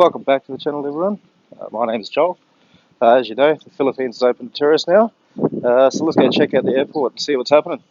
Welcome back to the channel, everyone. My name is Joel. As you know, the Philippines is open to tourists now, so let's go check out the airport and see what's happening.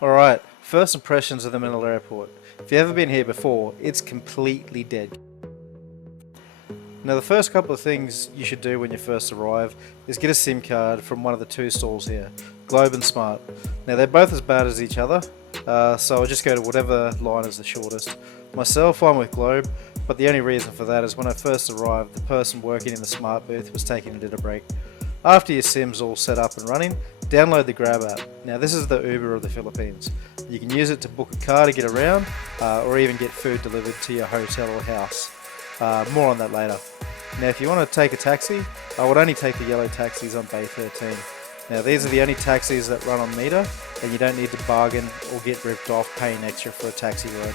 Alright, first impressions of the Manila airport. If you've ever been here before, it's completely dead. Now the first couple of things you should do when you first arrive is get a SIM card from one of the two stalls here, Globe and Smart. Now they're both as bad as each other, so I'll just go to whatever line is the shortest. Myself, I'm with Globe, but the only reason for that is when I first arrived, the person working in the Smart booth was taking a dinner break. After your SIM's all set up and running, download the Grab app. Now this is the Uber of the Philippines. You can use it to book a car to get around, or even get food delivered to your hotel or house. More on that later. Now if you want to take a taxi, I would only take the yellow taxis on Bay 13. Now these are the only taxis that run on meter, and you don't need to bargain or get ripped off paying extra for a taxi ride.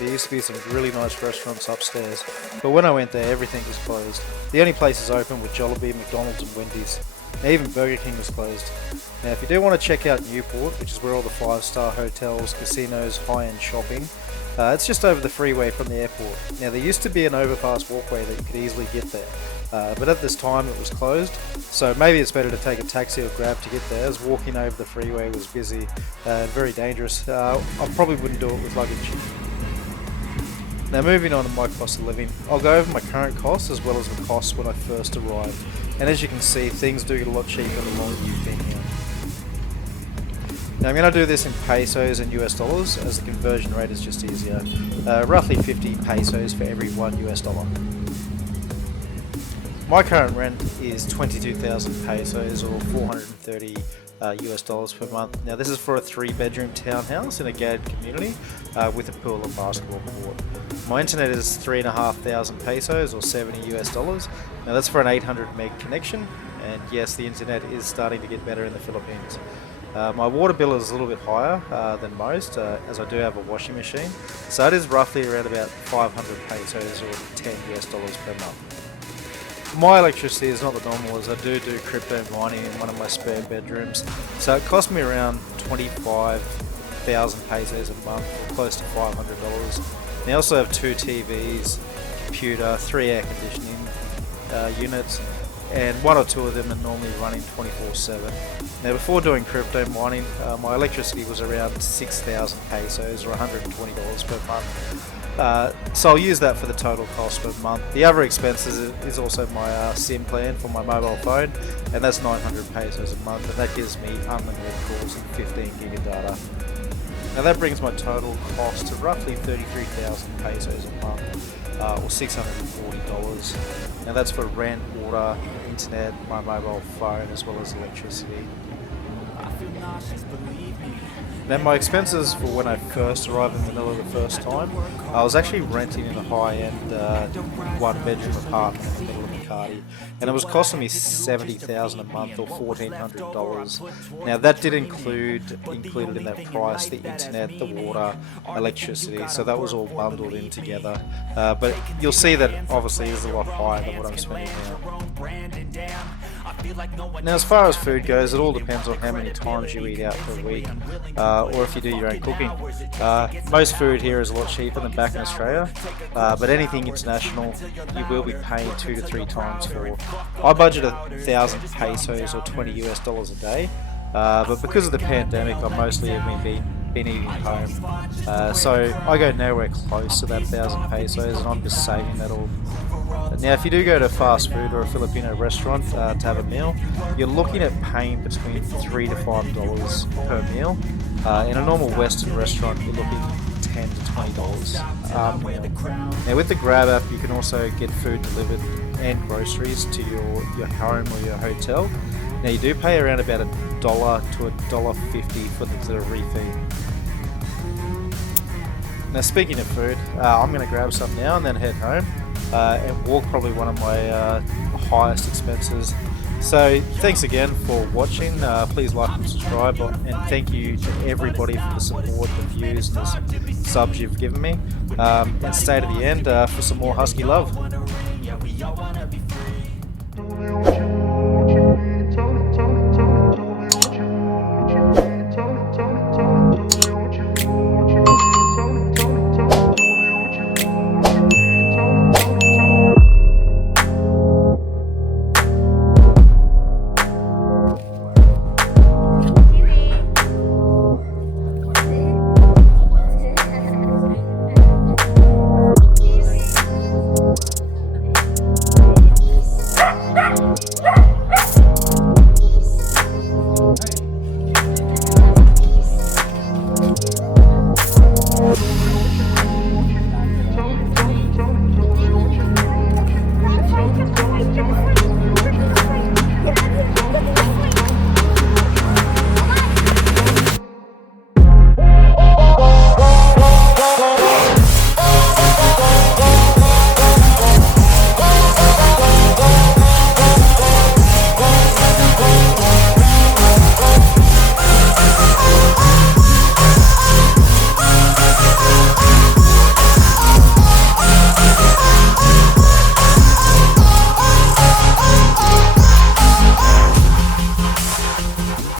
There used to be some really nice restaurants upstairs, but when I went there everything was closed. The only places open were Jollibee, McDonald's and Wendy's. Now even Burger King was closed. Now if you do want to check out Newport, which is where all the 5-star hotels, casinos, high-end shopping, it's just over the freeway from the airport. Now there used to be an overpass walkway that you could easily get there, but at this time it was closed, so maybe it's better to take a taxi or Grab to get there, as walking over the freeway was busy and very dangerous. I probably wouldn't do it with luggage. Now moving on to my cost of living, I'll go over my current costs as well as the costs when I first arrived, and as you can see things do get a lot cheaper the longer you've been here. Now I'm going to do this in pesos and US dollars, as the conversion rate is just easier. Roughly 50 pesos for every $1. My current rent is 22,000 pesos or 430 US dollars per month. Now this is for a 3-bedroom townhouse in a gated community with a pool and basketball court. My internet is 3,500 pesos or 70 US dollars. Now that's for an 800 meg connection, and yes, the internet is starting to get better in the Philippines. My water bill is a little bit higher than most, as I do have a washing machine, so it is roughly around about 500 pesos or 10 US dollars per month. My electricity is not the normal, as I do crypto mining in one of my spare bedrooms, so it cost me around 25 1,000 pesos a month, or close to $500. They also have 2 TVs, computer, 3 air conditioning units, and 1 or 2 of them are normally running 24/7. Now, before doing crypto mining, my electricity was around 6,000 pesos or $120 per month. So I'll use that for the total cost per month. The other expenses is also my SIM plan for my mobile phone, and that's 900 pesos a month, and that gives me unlimited calls and 15 gig of data. Now that brings my total cost to roughly 33,000 pesos a month, or $640. Now that's for rent, water, internet, my mobile phone, as well as electricity. Now my expenses for when I first arrived in Manila the first time, I was actually renting in a high-end 1-bedroom apartment in the middle of Makati, and it was costing me 70,000 a month or $1,400. Now that did included in that price the internet, the water, electricity, so that was all bundled in together. But you'll see that obviously is a lot higher than what I'm spending now. Now, as far as food goes, it all depends on how many times you eat out per week, or if you do your own cooking. Most food here is a lot cheaper than back in Australia, but anything international you will be paying 2 to 3 times for. I budget 1,000 pesos or $20 a day, but because of the pandemic, I mostly have been eating at home. So I go nowhere close to that 1,000 pesos, and I'm just saving that all. Now, if you do go to fast food or a Filipino restaurant to have a meal, you're looking at paying between $3 to $5 per meal. In a normal Western restaurant, you're looking $10 to $20 a meal. Now, with the Grab app, you can also get food delivered and groceries to your home or your hotel. Now, you do pay around about $1 to $1.50 for the delivery fee. Now, speaking of food, I'm going to grab some now and then head home. And walk probably one of my highest expenses. So thanks again for watching. Please like and subscribe, and thank you to everybody for the support, the views, and the subs you've given me. And stay to the end for some more Husky love.